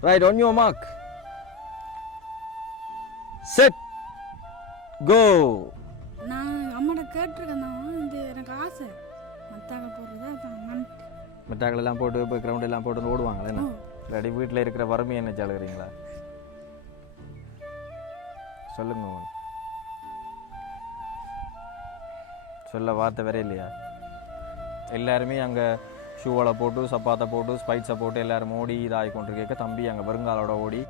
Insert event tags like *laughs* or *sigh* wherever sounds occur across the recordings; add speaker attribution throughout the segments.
Speaker 1: Right, on your mark. Set. Go.
Speaker 2: நான் அம்மாட்ட கேட்டிருக்கேன் இது எனக்கு ஆசை மத்தாங்க போடுறது அதான்
Speaker 1: எல்லாம் போட்டு இப்போ கிரவுண்ட் எல்லாம் போட்டு ஓடுவாங்களே என்ன இல்லாட்டி வீட்டில் இருக்கிற வறுமை என்ன சாளுகிறீங்களா சொல்லுங்க. சொல்ல வார்த்தை வேற இல்லையா எல்லாருமே அங்கே ஷூவலை போட்டு சப்பாத்தை போட்டு ஸ்பைட்ஸை போட்டு எல்லாரும் ஓடி இதாகி கொண்டிருக்க தம்பி அங்கே வருங்காலோட ஓடி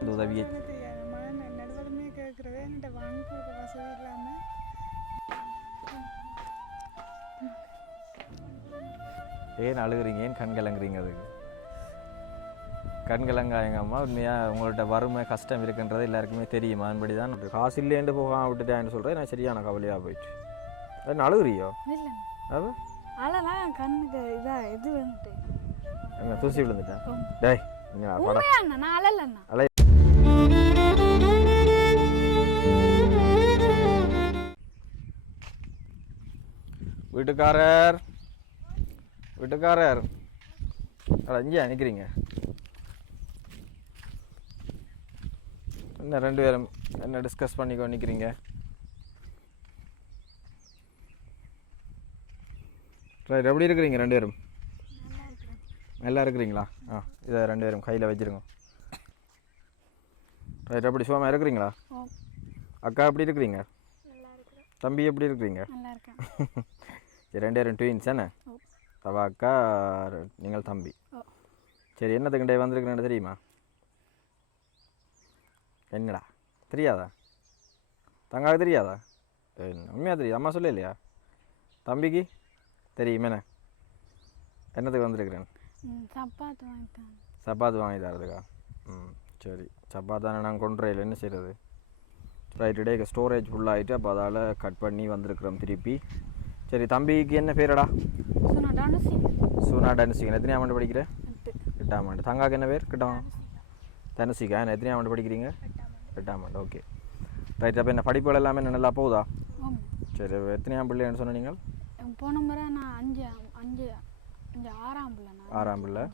Speaker 1: இந்த உதவியை. ஏன் அழுகுறீங்க? ஏன் கண் கலங்குறீங்க அதுக்கு? கண் கலங்காயங்க அம்மா. உண்மையாக உங்கள்ட்ட வறுமை கஷ்டம் இருக்குன்றது எல்லாருக்குமே தெரியுமா? அதன்படி தான் காசு இல்லைன்னு போகாம விட்டுட்டேன்னு சொல்கிறேன் நான் சரியான கவலையாக போயிட்டு. அழுகுறியோ
Speaker 2: இல்லை. அதெல்லாம் கண்ணுக்கு இதாக இது வந்துட்டு.
Speaker 1: எங்க தூசி விழுந்துட்டேன் டேய்
Speaker 2: உண்மையா அண்ணா நான் அழலண்ணா
Speaker 1: அலை வீட்டுக்காரர். வீட்டுக்காரர். அட இங்கே நிற்கிறீங்க என்ன ரெண்டு பேரும் என்ன டிஸ்கஸ் பண்ணிக்கோ நிற்கிறீங்க ரைட் எப்படி இருக்கிறீங்க ரெண்டு பேரும்? நல்லா இருக்கிறீங்களா? ஆ இதை ரெண்டு பேரும் கையில் வச்சிருங்க. ரைட் எப்படி சுகமாக இருக்கிறீங்களா? அக்கா எப்படி இருக்கிறீங்க? தம்பி எப்படி இருக்கிறீங்க? சரி ரெண்டு பேரும் ட்வீன்ஸ் என்ன தவா அக்கா நீங்கள் தம்பி. சரி என்னத்துக்கு வந்திருக்கிறேன்னு தெரியுமா? என்னடா தெரியாதா? தங்காவுக்கு தெரியாதா? உண்மையாக தெரியுது? அம்மா சொல்ல இல்லையா தம்பிக்கு? தெரியுமேண்ணே என்னத்துக்கு வந்திருக்கிறேன்?
Speaker 2: சப்பாத்து வாங்கிட்டேன்
Speaker 1: சப்பாத்து வாங்கி தரதுக்கா? ம் சரி. சப்பாத்தானே நான் கொண்டு வரல என்ன செய்கிறது ரைட் டே ஸ்டோரேஜ் ஃபுல்லாகிட்டு அப்போ அதால் கட் பண்ணி வந்திருக்கிறோம் திருப்பி. சரி தம்பிக்கு என்ன பேரடா? சூனா டன்சிங் எத்தனையாம் ஆண்டு படிக்கிற?
Speaker 2: எட்டு.
Speaker 1: எட்டாம் ஆண்டு. தங்காக்கு என்ன பேர்? கிட்டம் தனுசிக்கா என்ன எத்தனையாம் ஆண்டு படிக்கிறீங்க? எட்டாம் ஆண்டு. ஓகே ரைட் அப்போ என்ன படிப்புகள் எல்லாமே என்ன நல்லா போகுதா? சரி எத்தனையாம் பிள்ளைன்னு சொன்ன நீங்கள்?
Speaker 2: போன முறை நான் அஞ்சு அஞ்சு அஞ்சு ஆறாம் பிள்ளை
Speaker 1: ஆறாம் பிள்ளை?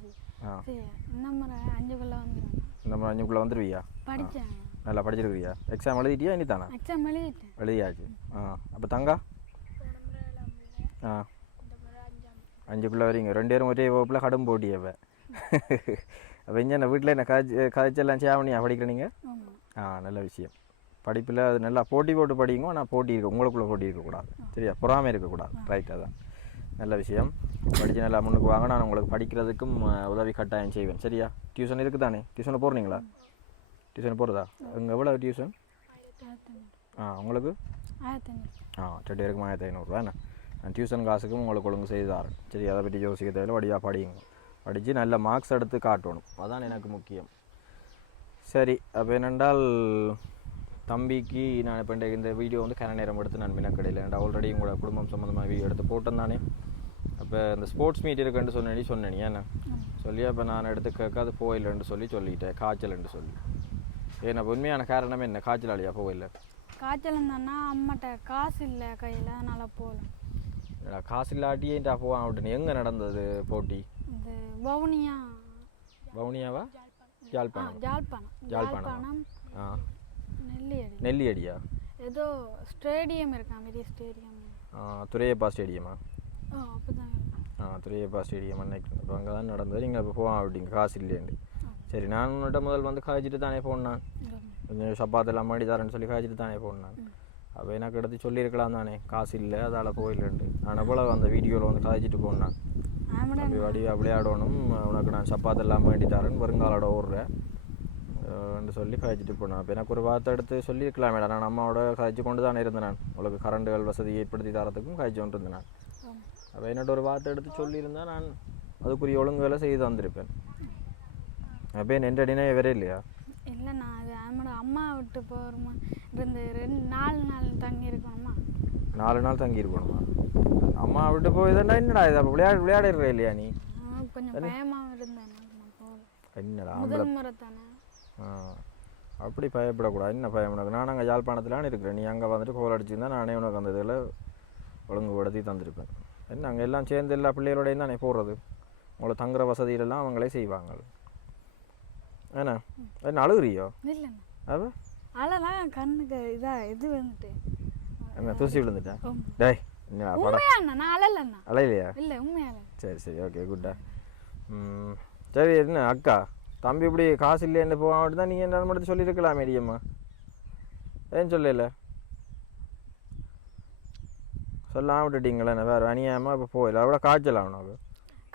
Speaker 1: ஆ.
Speaker 2: சரி இந்த முறை அஞ்சுக்குள்ளே வந்துடுவேன்
Speaker 1: இந்த மாதிரி அஞ்சுக்குள்ளே வந்துடுவியா
Speaker 2: படித்தேன்
Speaker 1: நல்லா படிச்சிருக்கிறியா? எக்ஸாம் எழுதிட்டியா? இனி தானே
Speaker 2: எக்ஸாம் எழுதிட்டேன்.
Speaker 1: எழுதியாச்சு. ஆ. அப்போ தங்கா? ஆ. அஞ்சுக்குள்ளே வரீங்க ரெண்டு பேரும் ஒரே வகுப்பில் கடும் போட்டி அப்போ. *laughs* இங்கே என்ன வீட்டில் என்ன கதைச்சு கதைச்செல்லாம் சேவனியா படிக்கிற நீங்கள்
Speaker 2: ஆமாம்
Speaker 1: ஆ நல்ல விஷயம். படிப்பில் அது நல்லா போட்டி போட்டு படிங்க ஆனால் போட்டி இருக்க உங்களுக்குள்ளே போட்டி இருக்கக்கூடாது. சரியா? பொறாமை இருக்கக்கூடாது. ரைட் அதான். நல்ல விஷயம். படித்து நல்லா முன்னுக்கு வாங்க நான் உங்களுக்கு படிக்கிறதுக்கும் உதவி கட்டாயம் செய்வேன். சரியா? டியூஷன் இருக்குது தானே டியூஷனில் போகிறீங்களா டியூஷன் போகிறதா அங்கே எவ்வளோ டியூஷன் ஆ உங்களுக்கு? ஆ ரெண்டு பேருக்கும் ஆயிரத்தி ஐநூறுரூவா என்ன? நான் டியூஷன் காசுக்கும் உங்களுக்கு ஒழுங்கு செய்து தரேன் சரி அதை பற்றி யோசிக்க தேவையில்ல வடிவாக படிங்க படித்து நல்ல மார்க்ஸ் எடுத்து காட்டணும். அதான் எனக்கு முக்கியம். சரி அப்போ என்னென்றால் தம்பிக்கு நான் இப்போ இந்த வீடியோ வந்து கன நேரம் எடுத்து நான் மினக்கடையில் ஏன்டா ஆல்ரெடி உங்களோட குடும்பம் சம்மந்தமாக வீடியோ எடுத்து போட்டேன் தானே? அப்போ இந்த ஸ்போர்ட்ஸ் மீட் இருக்குன்னு சொன்னேன் சொன்னேன் ஏன்னா? சொல்லி அப்போ நான் எடுத்து கேட்க அது போயில்லைன்னு சொல்லி சொல்லிட்டேன் காய்ச்சல்னு சொல்லி. ஏன்னா உண்மையான காரணம் என்ன? காய்ச்சல் அழியா போயில்லை
Speaker 2: காய்ச்சல் அம்மாட்ட காசு இல்லை கையில் அதனால் போகல.
Speaker 1: காசு இல்லாட்டியே போவான் அப்படின்னு எங்கே நடந்தது போட்டி?
Speaker 2: இது வவுனியா.
Speaker 1: வவுனியாவா?
Speaker 2: ஜாழ்ப்பாணம்.
Speaker 1: யாழ்ப்பாணம்.
Speaker 2: ஜாழ்ப்பாணம்.
Speaker 1: ஆ.
Speaker 2: நெல்லியடி.
Speaker 1: நெல்லியடியா?
Speaker 2: ஏதோ ஸ்டேடியம் இருக்கா பெரிய ஸ்டேடியம்.
Speaker 1: துரையப்பா ஸ்டேடியமா?
Speaker 2: ஓ அப்போதான்
Speaker 1: ஆ துரையப்பா ஸ்டேடியம் நினைக்கிறேன் இப்போ அங்கே தான் நடந்தது. நீங்கள் இப்போ போவான் அப்படிங்க காசு இல்லையண்டு சரி நான் உன்னிட்ட முதல் வந்து காய்ச்சிட்டு தானே போனேன் கொஞ்சம் சப்பாத்தெல்லாம் மாடி தரேன்னு சொல்லி காய்ச்சிட்டு தானே போனேன் அப்போ எனக்கு எடுத்து சொல்லியிருக்கலாம் தானே காசு இல்லை அதால் போயில்லைண்டு நான் எவ்வளோ அந்த வீடியோவில் வந்து காய்ச்சிட்டு போனேன் அப்படி வடிவா விளையாடணும் உனக்கு நான் சப்பாத்தெல்லாம் வேண்டி தரேன் வருங்காலோட ஓடுறேன். ன்னு சொல்லி காய்ச்சிட்டு போனேன் அப்போ எனக்கு ஒரு வார்த்தை எடுத்து சொல்லியிருக்கலாம். மேடம் நான் அம்மாவோட காய்ச்சி கொண்டு தானே இருந்தேன் நான். உங்களுக்கு கரண்டுகள் வசதி ஏற்படுத்தி தரத்துக்கும் காய்ச்சி கொண்டு இருந்தேன் நான் அப்போ என்னோட ஒரு வார்த்தை எடுத்து சொல்லியிருந்தா நான் அதுக்குரிய ஒழுங்குகளை செய்து வந்திருப்பேன் அப்போ என் எண்டடினே வரே இல்லையா?
Speaker 2: இல்லை நான் அது ஆமாடா அம்மா விட்டு போகிறோமா இருந்து ரெண்டு நாலு நாள் தங்கி இருக்கணுமா?
Speaker 1: நாலு நாள் தங்கியிருக்கணுமா அம்மா விட்டு போய் தானே என்னடா இது? அப்போ விளையாட விளையாடிடுற இல்லையா நீ?
Speaker 2: கொஞ்சம் பயமாக இருந்தேன்.
Speaker 1: என்னடா
Speaker 2: முதல் முறை தானே.
Speaker 1: அப்படி பயப்படக்கூடாது. என்ன பயம் உனக்கு? நான் அங்கே யாழ்ப்பாணத்துலான்னு இருக்கிறேன். நீ அங்கே வந்துட்டு கோல் அடிச்சிருந்தா நானே உனக்கு அந்த இதில் ஒழுங்குபடுத்தி தந்திருப்பேன். என்ன அங்கே எல்லாம் சேர்ந்து எல்லா பிள்ளைகளோடையும் தானே போடுறது? உங்களை தங்குற வசதியிலெல்லாம் அவங்களே செய்வாங்க. என்ன? என்ன அழுகுறியோ? அவ?
Speaker 2: அதெல்லாம் கண்ணுக்கு இதா இது வந்துட்டு
Speaker 1: என்ன தூசி விழுந்துட்டா?
Speaker 2: ஆமா.
Speaker 1: டேய் அலையிலையா
Speaker 2: இல்லை உண்மையால
Speaker 1: சரி சரி ஓகே குட்டா. சரி என்ன அக்கா? தம்பி இப்படி காசு இல்லைன்னு போகாமட்டு தான் நீங்கள் என்ன மட்டும் சொல்லியிருக்கலாம் மேடியம்மா ஏன் சொல்லல? சொல்லாம விட்டுட்டீங்களே என்ன வேறு அநியாயமாக இப்போ போயில அவ்வளோ காய்ச்சல் ஆகணும் அது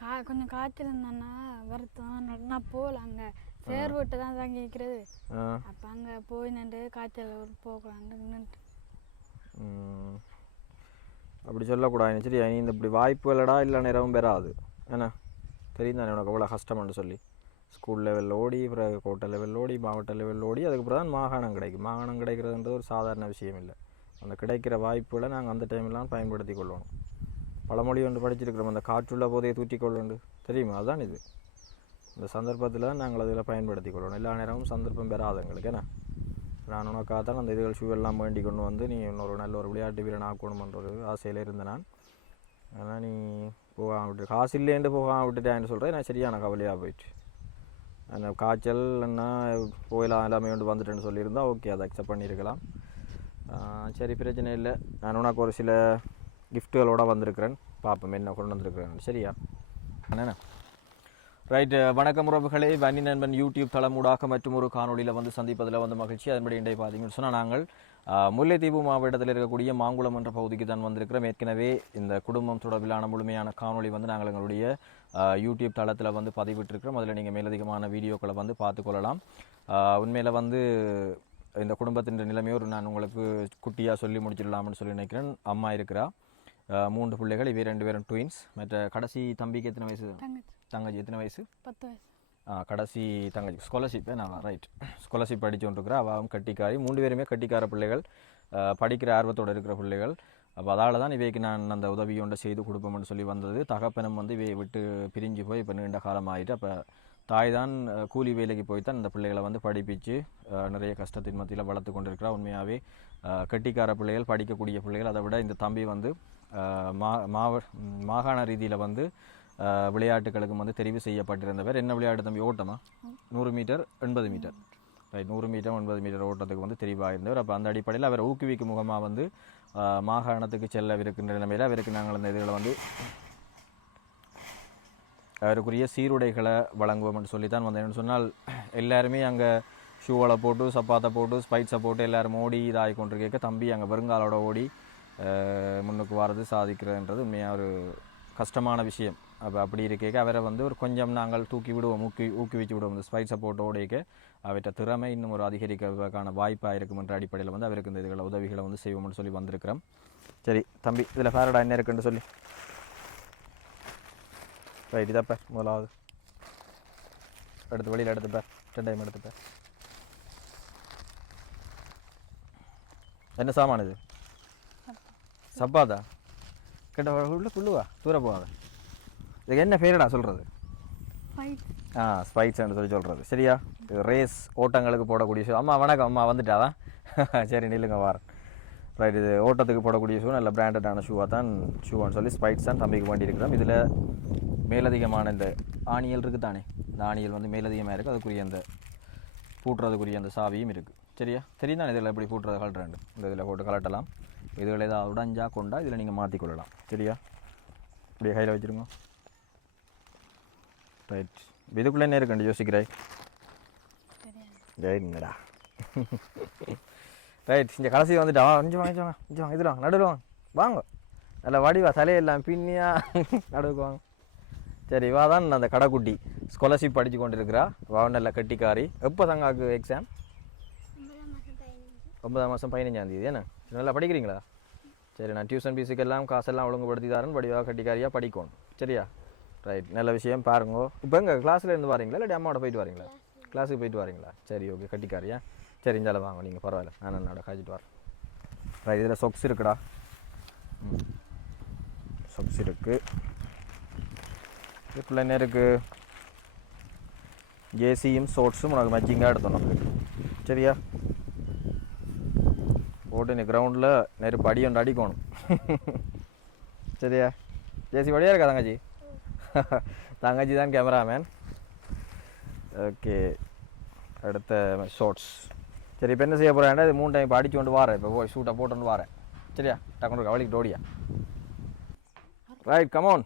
Speaker 2: கா கொஞ்சம் காய்ச்சல் இருந்தாண்ணா வருத்தம். நான் போகல அங்கே. சேர் விட்டு தான் தங்கி வைக்கிறது
Speaker 1: ஆ.
Speaker 2: அப்போ அங்கே போய் நின்று காய்ச்சல் போகலான்னு.
Speaker 1: அப்படி சொல்லக்கூடாது சரி. நீ இந்த இப்படி வாய்ப்புகளடா இல்லை நேரமும் பெறாது. என்ன? தெரியும் தானே உனக்கு அவ்வளோ கஷ்டம்னு சொல்லி. ஸ்கூல் லெவலில் ஓடி பிறகு கோட்டை லெவலில் ஓடி மாவட்ட லெவலில் ஓடி அதுக்கப்புறம் தான் மாகாணம் கிடைக்கும். மாகாணம் கிடைக்கிறதுன்றது ஒரு சாதாரண விஷயம் இல்லை. அந்த கிடைக்கிற வாய்ப்புகளை நாங்கள் அந்த டைம்லாம் பயன்படுத்தி கொள்ளணும். பழமொழி ஒன்று படிச்சிருக்கிறோம். அந்த காற்றுள்ள போதையை தூற்றி கொள்ளுண்டு தெரியுமா? அதுதான் இது. இந்த சந்தர்ப்பத்தில் நாங்கள் அதில் பயன்படுத்தி கொள்ளணும். எல்லா நேரமும் சந்தர்ப்பம் பெறாதவங்களுக்கு ஏன்னா என்ன? நான் உனக்காக தான் அந்த இதுகள் ஷூ எல்லாம் வேண்டி கொண்டு வந்து நீ இன்னொரு நல்ல ஒரு விளையாட்டு வீரன் ஆக்கணுமன்ற ஒரு ஆசையில் இருந்தேன் நான். ஆனால் நீ போகாமல் விட்டு காசு இல்லைன்ட்டு போகாமல் விட்டுட்டேன்னு சொல்கிறேன் நான் சரியான கவலையாக போயிட்டு அந்த காய்ச்சல் என்ன போயிலாம் எல்லாமே வந்து வந்துட்டேன்னு சொல்லியிருந்தா ஓகே அதை அக்செப்ட் பண்ணியிருக்கலாம். சரி பிரச்சனை இல்லை. நான் உனக்கு ஒரு சில கிஃப்ட்டுகளோட வந்திருக்கிறேன். பார்ப்போம் என்ன கொண்டு வந்திருக்கிறேன் சரியா? என்னண்ணா ரைட் வணக்கம் உறவுகளே. வன்னி நண்பன் யூடியூப் தளமூடாக மற்றும் ஒரு காணொலியில் வந்து சந்திப்பதில் வந்து மகிழ்ச்சி. அதன்படி இன்றைய பார்த்தீங்கன்னு சொன்னால் நாங்கள் முல்லைத்தீவு மாவட்டத்தில் இருக்கக்கூடிய மாங்குளம் என்ற பகுதிக்கு தான் வந்திருக்கிறோம். ஏற்கனவே இந்த குடும்பம் தொடர்பிலான முழுமையான காணொளி வந்து நாங்கள் எங்களுடைய யூடியூப் தளத்தில் வந்து பதிவிட்டிருக்கிறோம். அதில் நீங்கள் மேலதிகமான வீடியோக்களை வந்து பார்த்துக்கொள்ளலாம் உண்மையில் வந்து இந்த குடும்பத்தின் நிலைமையை ஒரு நான் உங்களுக்கு குட்டியாக சொல்லி முடிச்சிடலாம்னு சொல்லி நினைக்கிறேன். அம்மா இருக்கிறா. மூன்று பிள்ளைகள் இவை ரெண்டு பேரும் ட்வின்ஸ் மற்ற கடைசி தம்பிக்கு எத்தனை வயசு?
Speaker 2: தங்கச்சி.
Speaker 1: எத்தனை வயசு?
Speaker 2: பத்து வயசு.
Speaker 1: ஆ கடைசி தங்கச்சி. ஸ்காலர்ஷிப் நான் ரைட் ஸ்காலர்ஷிப் படிச்சுட்டுருக்குறா அவன் கட்டிக்காரி. மூணு பேருமே கட்டிக்கார பிள்ளைகள். படிக்கிற ஆர்வத்தோடு இருக்கிற பிள்ளைகள். அப்போ அதால் தான் இவைக்கு நான் அந்த உதவியொன்றை செய்து கொடுப்போம்னு சொல்லி வந்தது. தகப்பனும் வந்து இவையை விட்டு பிரிஞ்சு போய் இப்போ நீண்ட காலம் ஆகிட்டு அப்போ தாய் தான் கூலி வேலைக்கு போய் தான் இந்த பிள்ளைகளை வந்து படிப்பிச்சு நிறைய கஷ்டத்தின் மத்தியில் வளர்த்து கொண்டிருக்கிறா உண்மையாகவே கட்டிக்கார பிள்ளைகள் படிக்கக்கூடிய பிள்ளைகள் அதை விட இந்த தம்பி வந்து மா மாவ மாகாண ரீதியில் வந்து விளையாட்டுகளுக்கும் வந்து தெரிவு செய்யப்பட்டிருந்தவர். என்ன விளையாட்டு தம்பி? ஓட்டமா? நூறு மீட்டர் எண்பது மீட்டர். ரைட் நூறு மீட்டர் ஒன்பது மீட்டர் ஓட்டத்துக்கு வந்து தெரிவாக இருந்தவர் அப்போ அந்த அடிப்படையில் அவரை ஊக்குவிக்கும் முகமாக வந்து மாகாணத்துக்கு செல்லவிருக்கின்ற நிலைமையில் அவருக்கு நாங்கள் அந்த இதுகளை வந்து அவருக்குரிய சீருடைகளை வழங்குவோம்னு சொல்லி தான் வந்தேன்னு சொன்னால் எல்லாருமே அங்கே ஷூவலை போட்டு சப்பாத்தை போட்டு ஸ்பைட்ஸை போட்டு எல்லாரும் ஓடி இதாகி கொண்டு கேட்க தம்பி அங்கே வெறுங்காலோட ஓடி முன்னுக்கு வர்றது சாதிக்கிறதுன்றது உண்மையாக ஒரு கஷ்டமான விஷயம். அப்போ அப்படி இருக்க அவரை வந்து ஒரு கொஞ்சம் நாங்கள் தூக்கி விடுவோம் ஊக்கி ஊக்குவிச்சு விடுவோம். இந்த ஸ்பைட்ஸை போட்டு ஓடிக்க அவற்றை திறமை இன்னும் ஒரு அதிகரிக்கிறதுக்கான வாய்ப்பாக இருக்குமென்ற அடிப்படையில் வந்து அவருக்கு இந்த இதுகளை உதவிகளை வந்து செய்வோம்னு சொல்லி வந்திருக்கிறோம். சரி தம்பி இதில் ஃபேரடா என்ன இருக்குன்னு சொல்லி. ரைட் இதப்ப முதலாவது. எடுத்து வெளியில் எடுத்துப்ப டைம் எடுத்துப்ப என்ன சாமான் இது? சப்பாதா கிட்ட உள்ள புள்ளுவா தூர போகாத. இதுக்கு என்ன ஃபேரடா சொல்கிறது ஆ ஸ்பைக்ஸ்ன்னு சொல்லி சொல்கிறது சரியா? இது ரேஸ் ஓட்டங்களுக்கு போடக்கூடிய ஷூ அம்மா வணக்கம். அம்மா வந்துட்டாதான் *laughs* சரி நில்லுங்க வார் ரைட் இது ஓட்டத்துக்கு போடக்கூடிய ஷூ நல்ல பிராண்டடான ஷூவாக தான் ஷூவான்னு சொல்லி ஸ்பைட்ஸ் தான் தம்பிக்கு வேண்டி இருக்கிறோம் இதில் மேலதிகமான இந்த ஆணியல் இருக்குது தானே? இந்த ஆணியல் வந்து மேலதிகமாக இருக்குது அதுக்குரிய அந்த பூட்டுறதுக்குரிய அந்த சாவியும் இருக்குது சரியா? தெரியும் தானே இதில் எப்படி பூட்டுறது கலட்டுறேன் இந்த இதில் போட்டு கலட்டலாம். இதில் ஏதாவது உடஞ்சா கொண்டா இதில் நீங்கள் மாற்றிக்கொள்ளலாம் சரியா? இப்படியே கையில் வச்சுருங்க. ரைட் இதுக்குள்ளே என்ன இருக்குண்டு யோசிக்கிறாய்
Speaker 2: தெரியாது
Speaker 1: ரைட் இந்த கடைசி வந்துட்டா வா கொஞ்சம் வாங்க வாங்க கொஞ்சம் வாங்க இதுலாம் வாங்க நடுவில் வாங்க நல்ல வடிவா தலையெல்லாம் பின்னியா நடுவுக்கு வாங்க சரி வா தான் அந்த கடைக்குட்டி ஸ்காலர்ஷிப் படித்து கொண்டு இருக்கிறா வா நல்ல கட்டிக்காரி எப்போ தங்காக்கு எக்ஸாம் ஒன்பதாம் மாதம் பதினஞ்சாம் தேதி என்ன நல்லா படிக்கிறீங்களா சரி நான் டியூஷன் ஃபீஸுக்கெல்லாம் காசெல்லாம் ஒழுங்குபடுத்தி தரேன் வடிவாக கட்டிக்காரியாக படிக்கணும் சரியா ரைட் நல்ல விஷயம். பாருங்க. இப்போ எங்கே? கிளாஸில் இருந்து வரீங்களா? இல்லை அம்மாவோட போயிட்டு வரீங்களா? கிளாஸுக்கு போயிட்டு வரீங்களா? சரி ஓகே கட்டிக்காரியா? சரி இந்தால வாங்க. நீங்கள் பரவாயில்ல. நான் என்னோட காய்ச்சிட்டு வரேன். ரைட் இதில் சொக்ஸ் இருக்குடா. ம். சொக்ஸ் இருக்குது இதுக்குள்ள என்ன இருக்குது ஜேசியும் ஷோர்ட்ஸும் உனக்கு மேட்சிங்காக எடுத்தணும் சரியா? போட்டு இந்த கிரவுண்டில் நெருப்பு அடி ஒன்று அடிக்கணும். *laughs* சரியா? ஜேசி வழியாக இருக்கா தங்கச்சி? *laughs* தங்கச்சி தான் கேமராமேன் ஓகே அடுத்த ஷார்ட்ஸ் சரி இப்போ என்ன செய்ய போகிறேன் இது மூணு டைம் இப்போ அடிச்சு கொண்டு வாரேன். இப்போ போய் ஷூட்டை போட்டு வாரேன். சரியா? டக்குனு கவலைக்கு டோடியா ரைட் கமோன்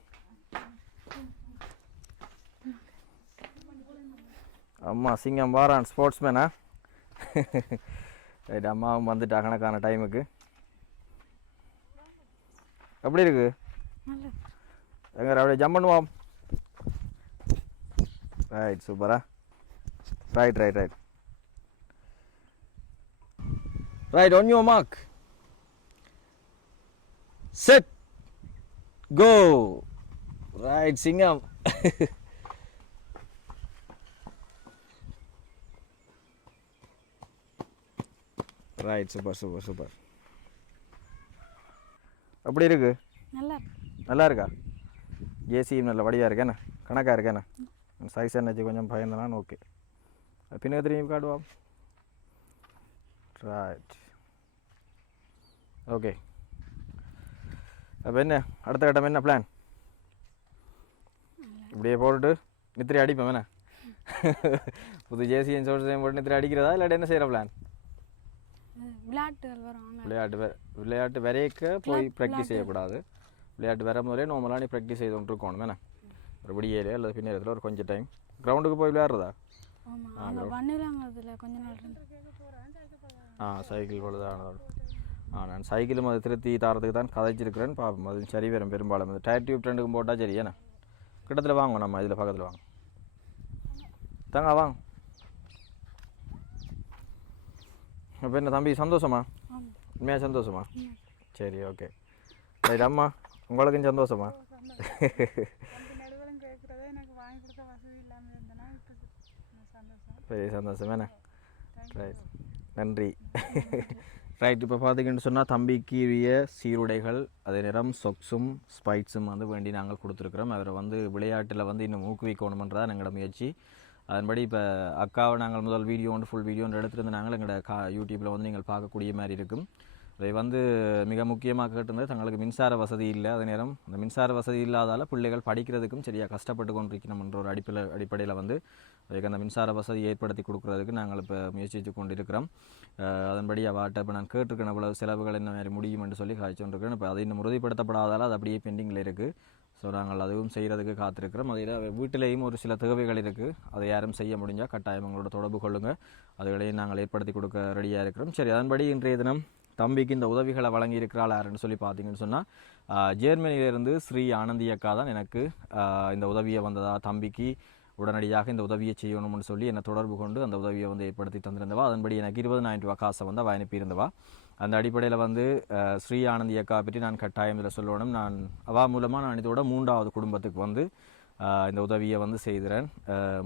Speaker 1: அம்மா சிங்கம் வாரான். ஸ்போர்ட்ஸ்மேனா ரைட் *laughs* அம்மாவும் வந்துட்டா கணக்கான டைமுக்கு எப்படி
Speaker 2: இருக்குது
Speaker 1: எங்க அப்படியே ஜம்ப் பண்ணுவோம். ரைட் சூப்பரா right right right right on your mark set go right சிங்கம் ரைட் சூப்பர் சூப்பர் சூப்பர் அப்படி இருக்கு?
Speaker 2: நல்லா
Speaker 1: நல்லா இருக்கா? ஜேசியும் நல்ல வடியாக இருக்கேண்ணே கணக்காக இருக்கேண்ணே சைஸ் என்னாச்சு கொஞ்சம் பயந்தனான்னு ஓகே பின்ன திரும்பி காட்டுவா? ரைட் ஓகே அப்போ என்ன? அடுத்த கட்டம் என்ன பிளான் இப்படியே போட்டுட்டு நித்திரி அடிப்பேன் என்ன? புது ஜேசியும் சோர்ஸையும் போட்டு நித்திரி அடிக்கிறதா? இல்லாட்டி என்ன செய்கிற பிளான். விளையாட்டு வே விளையாட்டு வரைக்க போய் ப்ராக்டிஸ் செய்யக்கூடாது. விளையாட்டு வர முதலே நார்மலாக நீ ப்ராக்டிஸ் செய்து கொண்டு இருக்கணும் என்ன ஒரு விடியலே அல்லது பின்னேரத்தில் ஒரு கொஞ்சம் டைம் கிரவுண்டுக்கு போய் விளையாடுறதா? ஆ சைக்கிள் பொழுதானதோடு ஆ நான் சைக்கிளும் அதை திருத்தி தரத்துக்கு தான் கதைச்சிருக்கிறேன் பார்ப்போம் அது சரி வரும் பெரும்பாலும். இந்த டயர் டியூப் ட்ரெண்டுக்கும் போட்டால் சரி ஏன்னா கிட்டத்தில் வாங்க நம்ம இதில் பக்கத்தில் வாங்க. தாங்க வாங்க. இப்போ என்ன தம்பி சந்தோஷமா? உண்மையாக சந்தோஷமா? சரி ஓகே ரைட் அம்மா. உங்களுக்கும் சந்தோஷமா? பெரிய சந்தோஷம் என்ன? ரைட் நன்றி. *laughs* ரைட் இப்போ பார்த்தீங்கன்னு சொன்னால் தம்பிக்குரிய சீருடைகள் அதே நேரம் சொக்ஸும் ஸ்பைட்ஸும் வந்து வேண்டி நாங்கள் கொடுத்துருக்குறோம். அவரை வந்து விளையாட்டில் வந்து இன்னும் ஊக்குவிக்கணுமன்றதான் எங்களோட முயற்சி. அதன்படி இப்போ அக்காவை நாங்கள் முதல் வீடியோ ஒன்று ஃபுல் வீடியோ ஒன்று எடுத்திருந்த நாங்கள் எங்களோட கா யூடியூப்பில் வந்து நீங்கள் பார்க்கக்கூடிய மாதிரி இருக்கும். இதை வந்து மிக முக்கியமாக கேட்டிருந்தது தங்களுக்கு மின்சார வசதி இல்லை. அதே நேரம் அந்த மின்சார வசதி இல்லாதால் பிள்ளைகள் படிக்கிறதுக்கும் சரியாக கஷ்டப்பட்டு கொண்டிருக்கணும் என்ற ஒரு அடிப்பில் அடிப்படையில் வந்து அதுக்கு அந்த மின்சார வசதி ஏற்படுத்தி கொடுக்குறதுக்கு நாங்கள் இப்போ முயற்சித்து கொண்டிருக்கிறோம். அதன்படி அவாட்ட இப்போ நான் கேட்டிருக்கேன் அவ்வளவு செலவுகள் என்ன மாதிரி முடியும் என்று சொல்லி காய்ச்சி இப்போ அது இன்னும் உறுதிப்படுத்தப்படாதால் அது அப்படியே பெண்டிங்கில் இருக்குது ஸோ நாங்கள் அதுவும் செய்கிறதுக்கு காத்திருக்கிறோம். அதில் வீட்டிலேயும் ஒரு சில தேவைகள் இருக்குது அதை யாரும் செய்ய முடிஞ்சால் கட்டாயம் எங்களோட தொடர்பு கொள்ளுங்கள் அதுகளையும் நாங்கள் ஏற்படுத்தி கொடுக்க ரெடியாக இருக்கிறோம். சரி அதன்படி இன்றைய தினம் தம்பிக்கு இந்த உதவிகளை வழங்கி யாருன்னு சொல்லி பார்த்தீங்கன்னு சொன்னால் ஜேர்மனியிலிருந்து ஸ்ரீ ஆனந்தி அக்கா தான் எனக்கு இந்த உதவியை வந்ததா தம்பிக்கு உடனடியாக இந்த உதவியை செய்யணும்னு சொல்லி என்னை தொடர்பு கொண்டு அந்த உதவியை வந்து ஏற்படுத்தி தந்திருந்தவா. அதன்படி எனக்கு இருபதனாயிரம் ரூபாய் காசை வந்து அவள் அனுப்பியிருந்தவா. அந்த அடிப்படையில் வந்து ஸ்ரீ ஆனந்தி அக்கா பற்றி நான் கட்டாயம் இதில் சொல்லணும். நான் அவா மூலமாக நான் இதோட மூன்றாவது குடும்பத்துக்கு வந்து இந்த உதவியை வந்து செய்கிறேன்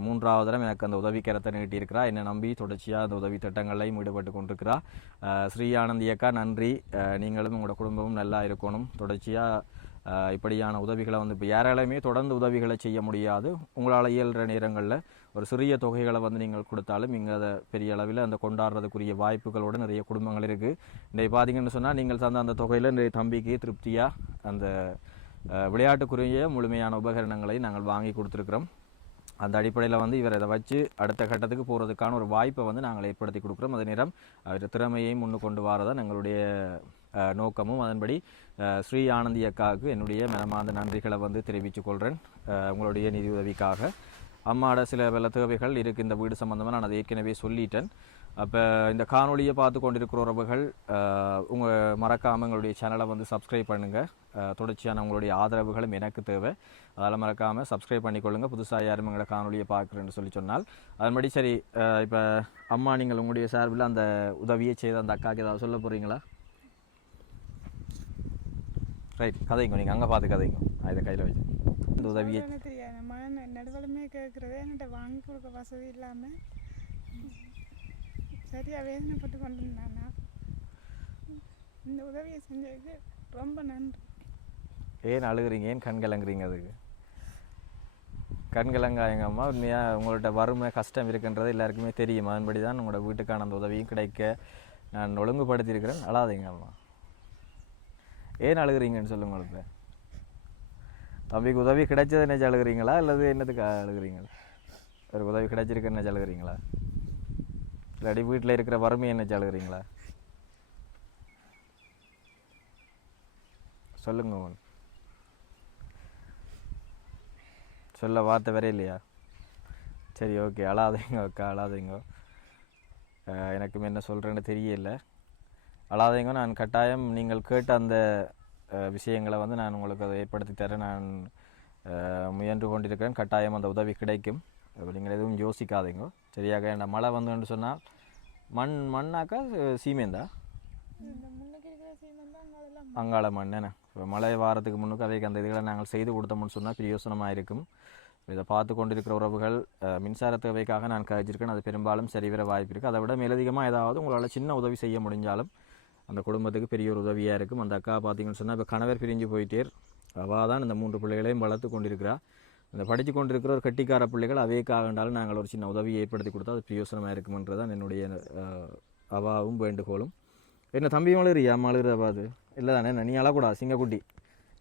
Speaker 1: மூன்றாவது தரம் எனக்கு அந்த உதவி கரத்தை நீட்டியிருக்கிறா. என்னை நம்பி தொடர்ச்சியாக அந்த உதவி திட்டங்களையும் ஈடுபட்டு கொண்டிருக்கிறா. ஸ்ரீ ஆனந்தி அக்கா நன்றி. நீங்களும் உங்களோட குடும்பமும் நல்லா இருக்கணும். தொடர்ச்சியாக இப்படியான உதவிகளை வந்து இப்போ யாராலையுமே தொடர்ந்து உதவிகளை செய்ய முடியாது. உங்களால் இயல்ற நேரங்களில் ஒரு சிறிய தொகைகளை வந்து நீங்கள் கொடுத்தாலும் இங்கே அதை பெரிய அளவில் அந்த கொண்டாடுறதுக்குரிய வாய்ப்புகளோடு நிறைய குடும்பங்கள் இருக்குது இன்றைய பார்த்தீங்கன்னு சொன்னால் நீங்கள் தந்த அந்த தொகையில் இன்றைய தம்பிக்கு திருப்தியாக அந்த விளையாட்டுக்குரிய முழுமையான உபகரணங்களை நாங்கள் வாங்கி கொடுத்துருக்குறோம். அந்த அடிப்படையில் வந்து இவர் இதை வச்சு அடுத்த கட்டத்துக்கு போகிறதுக்கான ஒரு வாய்ப்பை வந்து நாங்கள் ஏற்படுத்தி கொடுக்குறோம். அதே நேரம் அவர் திறமையை முன்னு கொண்டு வரதான் எங்களுடைய நோக்கமும் அதன்படி ஸ்ரீ ஆனந்தி அக்காவுக்கு என்னுடைய மனமார்ந்த நன்றிகளை வந்து தெரிவித்துக் கொள்கிறேன் உங்களுடைய நிதி உதவிக்காக. அம்மாவோட சில பல தேவைகள் இருக்குது இந்த வீடு சம்மந்தமாக நான் அதை ஏற்கனவே சொல்லிட்டேன். அப்போ இந்த காணொளியை பார்த்து கொண்டிருக்கிற உறவுகள் உங்கள் மறக்காமல் எங்களுடைய சேனலை வந்து சப்ஸ்கிரைப் பண்ணுங்கள் தொடர்ச்சியான உங்களுடைய ஆதரவுகளும் எனக்கு தேவை. அதெல்லாம் மறக்காமல் சப்ஸ்கிரைப் பண்ணிக்கொள்ளுங்கள் புதுசாக யாரும் எங்களோட காணொலியை பார்க்குறேன்னு சொல்லி சொன்னால் அதன்படி சரி இப்போ அம்மா நீங்கள் உங்களுடைய சார்பில் அந்த உதவியை செய்த அந்த அக்காவுக்கு ஏதாவது சொல்ல போகிறீங்களா ரைட் கதைங்க. நீங்கள் அங்கே பார்த்து கதைங்க. இதை கையில் வச்சு இந்த உதவியை
Speaker 2: தெரியாது. நடுவலுமே கேட்குறதே. என்கிட்ட வாங்கி கொடுக்க வசதி இல்லாமல் சரியாக வேதனைப்பட்டு கொண்டிருந்தானா இந்த உதவியை செஞ்சதுக்கு ரொம்ப நன்றி.
Speaker 1: ஏன் அழுகுறீங்க? ஏன் கண் கலங்குறீங்க அதுக்கு? கண் எங்கள் அம்மா. உண்மையாக உங்கள்கிட்ட வறுமை கஷ்டம் இருக்குன்றது எல்லாருக்குமே தெரியும். அதன்படி தான் உங்களோட வீட்டுக்கான அந்த உதவியும் கிடைக்க நான் ஒழுங்குபடுத்தியிருக்கிறேன். அழாதீங்க அம்மா. ஏன் அழுகுறீங்கன்னு சொல்லுங்க உங்களுக்கு தம்பிக்கு உதவி கிடைச்சது என்ன அழுகுறீங்களா? அல்லது என்னத்துக்கு அழுகுறீங்களா ஒரு உதவி கிடைச்சிருக்கு என்ன அழுகிறீங்களா? இல்லாட்டி வீட்டில் இருக்கிற வறுமை என்ன அழுகிறீங்களா சொல்லுங்க ஒன் சொல்ல வார்த்தை வேற இல்லையா? சரி ஓகே அழாதீங்க அக்கா அழாதீங்க. எனக்கும் என்ன சொல்கிறேன்னு தெரியல. அழாதீங்க நான் கட்டாயம் நீங்கள் கேட்ட அந்த விஷயங்களை வந்து நான் உங்களுக்கு அதை ஏற்படுத்தி தர நான் முயன்று கொண்டிருக்கிறேன். கட்டாயம் அந்த உதவி கிடைக்கும். அப்போ நீங்கள் எதுவும் யோசிக்காதீங்க. சரியாக என்ன மழை வந்துன்னு சொன்னால் மண் மண்ணாக்கா சீமேந்தா? அங்காள மண் என்ன? இப்போ மழை வாரத்துக்கு முன்னுக்கு அவைக்கு அந்த இதுகளை நாங்கள் செய்து கொடுத்தோம்னு சொன்னால் பிரயோசனமாக இருக்கும். இதை பார்த்து கொண்டிருக்கிற உறவுகள் அஹ், மின்சார தேவைக்காக நான் கழிச்சிருக்கேன் அது பெரும்பாலும் சரிவர வாய்ப்பு இருக்குது அதை விட மேலதிகமாக ஏதாவது உங்களால் சின்ன உதவி செய்ய முடிஞ்சாலும் அந்த குடும்பத்துக்கு பெரிய ஒரு உதவியாக இருக்கும். அந்த அக்கா பார்த்தீங்கன்னு சொன்னால் இப்போ கணவர் பிரிஞ்சு போயிட்டேர். அவள் தான் இந்த மூன்று பிள்ளைகளையும் வளர்த்து கொண்டிருக்கிறா. இந்த படித்து கொண்டிருக்கிற ஒரு கட்டிக்கார பிள்ளைகள் அவைக்காகண்டாலும் நாங்கள் ஒரு சின்ன உதவியை ஏற்படுத்தி கொடுத்தா அது பிரயோசனமாக இருக்குமன்றது தான் என்னுடைய அவாவும் வேண்டுகோளும். என்ன தம்பி மலரியா மலர் அது? இல்லை தானே நீ அழக்கூடாது சிங்கக்குட்டி.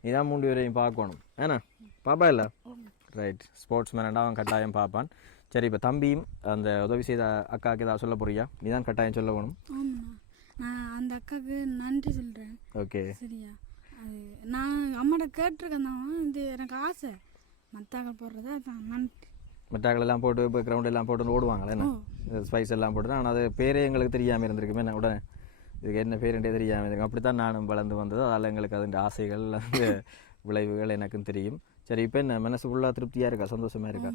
Speaker 1: நீ தான் மூன்று பேரையும் பார்க்கணும். ஏன்னா பாப்பா இல்லை? ரைட் ஸ்போர்ட்ஸ் மேனண்டா அவன் கட்டாயம் பார்ப்பான் சரி இப்போ தம்பியும் அந்த உதவி செய்த அக்காவுக்கு ஏதாவது சொல்ல போறியா? நீ தான் கட்டாயம் சொல்ல வேணும்
Speaker 2: நான் அந்த அக்காவுக்கு நன்றி சொல்கிறேன்
Speaker 1: ஓகே
Speaker 2: சரியா? நான் அம்மாட்ட கேட்டிருக்கேன் தான். இது எனக்கு ஆசை. மத்தாக்கள் போடுறது அதான்
Speaker 1: மிட்டாக்கள் எல்லாம் போட்டு இப்போ கிரவுண்ட் எல்லாம் போட்டு ஓடுவாங்களே என்ன? ஸ்பைஸ் எல்லாம் போட்டு ஆனால் அது பேரே எங்களுக்கு தெரியாமல் இருந்திருக்குமே நான் உடனே? இதுக்கு என்ன பேருன்றே தெரியாமல் இருந்திருக்கும். அப்படி தான் நானும் வளர்ந்து வந்தது. அதில் எங்களுக்கு அதன் ஆசைகள் அந்த விளைவுகள் எனக்கும் தெரியும். சரி இப்போ என்ன? மனசு ஃபுல்லாக திருப்தியாக இருக்கா? சந்தோஷமாக இருக்கா?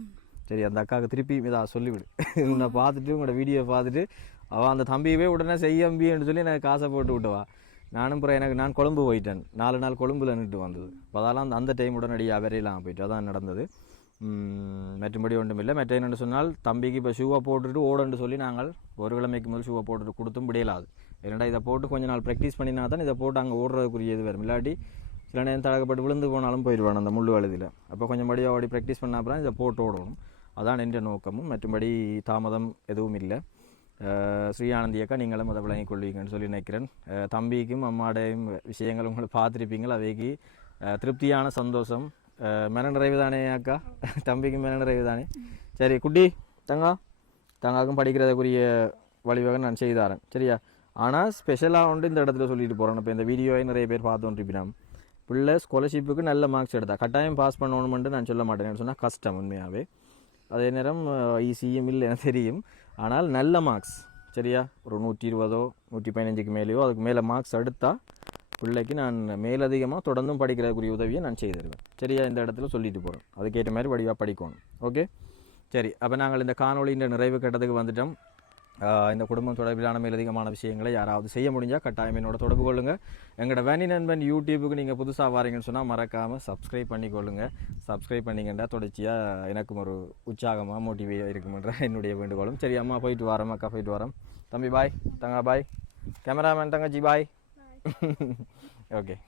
Speaker 1: சரி அந்த அக்காவுக்கு திருப்பி இதாக சொல்லிவிடு. உன்னை பார்த்துட்டு உங்களோட வீடியோ பார்த்துட்டு அவள் அந்த தம்பியவே உடனே செய்யம்பின்னு சொல்லி எனக்கு காசை போட்டு விட்டுவா நானும் அப்புறம் எனக்கு நான் கொழும்பு போயிட்டேன். நாலு நாள் கொழும்புல நின்றுட்டு வந்தது. அப்ப அதெல்லாம் அந்த- அந்த டைம் உடனடியாக வரையலாம் போயிட்டு அதான் நடந்தது. மற்றபடி ஒன்றும் இல்லை மற்ற என்னென்னு சொன்னால் தம்பிக்கு இப்போ ஷூவை போட்டுட்டு ஓடுன்னு சொல்லி நாங்கள் ஒரு கிழமைக்கு முதல் ஷூவை போட்டுட்டு கொடுத்தும் விடையலாது. ஏன்னா இதை போட்டு கொஞ்ச நாள் ப்ராக்டிஸ் பண்ணினா தான் இதை போட்டு அங்கே ஓடுறதுக்குரிய இது வரும். இல்லாட்டி சில நேரம் தடக்கப்பட்டு விழுந்து போனாலும் போயிடுவான் அந்த முள்ளு வழுதில் அப்போ கொஞ்சம் படியாக ஓடி ப்ராக்டிஸ் பண்ண அப்புறம் இதை போட்டு ஓடணும். அதான் என்ற நோக்கமும். மற்றும்படி தாமதம் எதுவும் இல்லை. ஸ்ரீ ஆனந்தி அக்கா நீங்களும் அதை விளங்கிக் கொள்வீங்கன்னு சொல்லி நினைக்கிறேன். தம்பிக்கும் அம்மாடையும் விஷயங்கள் உங்களை பார்த்துருப்பீங்கள். அவைக்கு திருப்தியான சந்தோஷம். அஹ் மன நிறைவு தானே அக்கா? தம்பிக்கும் மன நிறைவு தானே? சரி குட்டி தங்கா தங்காக்கும் படிக்கிறதுக்குரிய வழிவகை நான் செய்தாரன் சரியா? ஆனால் ஸ்பெஷலாக வந்து இந்த இடத்துல சொல்லிட்டு போகிறேன் இப்போ இந்த வீடியோவை நிறைய பேர் பார்த்துருப்பினோம் பிள்ளை ஸ்காலர்ஷிப்புக்கு நல்ல மார்க்ஸ் எடுத்தா. கட்டாயம் பாஸ் பண்ணணுமென்ட்டு நான் சொல்ல மாட்டேன். சொன்னால் கஷ்டம் உண்மையாகவே அதே நேரம் ஈஸியும் இல்லை எனக்கு தெரியும். ஆனால் நல்ல மார்க்ஸ் சரியா? ஒரு நூற்றி இருபதோ நூற்றி பதினஞ்சுக்கு மேலேயோ அதுக்கு மேலே மார்க்ஸ் எடுத்தால் பிள்ளைக்கு நான் மேலதிகமாக தொடர்ந்தும் படிக்கிறதுக்குரிய உதவியை நான் செய்து தருவேன் சரியா? இந்த இடத்துல சொல்லிட்டு போகிறோம் அதுக்கேற்ற மாதிரி வடிவாக படிக்கணும். ஓகே சரி. அப்போ நாங்கள் இந்த காணொலியின் நிறைவு கட்டத்துக்கு வந்துட்டோம். இந்த குடும்பம் தொடர்பிலான மேலதிகமான விஷயங்களை யாராவது செய்ய முடிஞ்சால் கட்டாயம் என்னோட தொடர்பு கொள்ளுங்கள் எங்களோட வேணி நண்பன் யூடியூபுக்கு நீங்கள் புதுசாக வாரீங்கன்னு சொன்னால் மறக்காமல் சப்ஸ்கிரைப் பண்ணிக்கொள்ளுங்க. சப்ஸ்கிரைப் பண்ணிக்கிட்டா தொடர்ச்சியாக எனக்கும் ஒரு உற்சாகமாக மோட்டிவேட் இருக்குமென்ற என்னுடைய வேண்டுகோளும். சரி அம்மா போயிட்டு வரோம் அக்கா போயிட்டு வரோம். தம்பி பாய் தங்கா பாய் கேமராமேன் தங்கச்சி பாய் ஓகே *laughs*